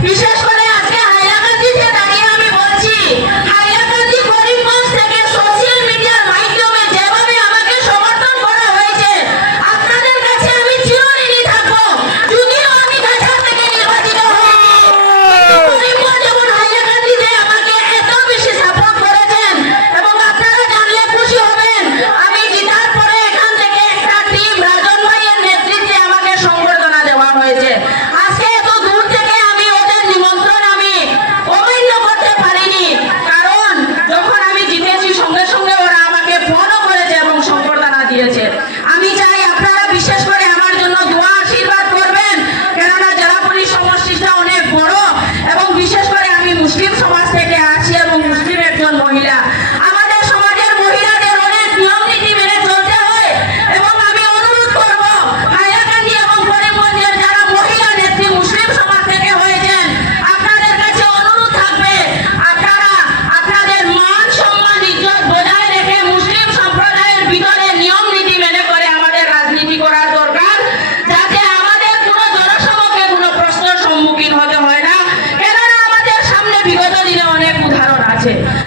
女生又觉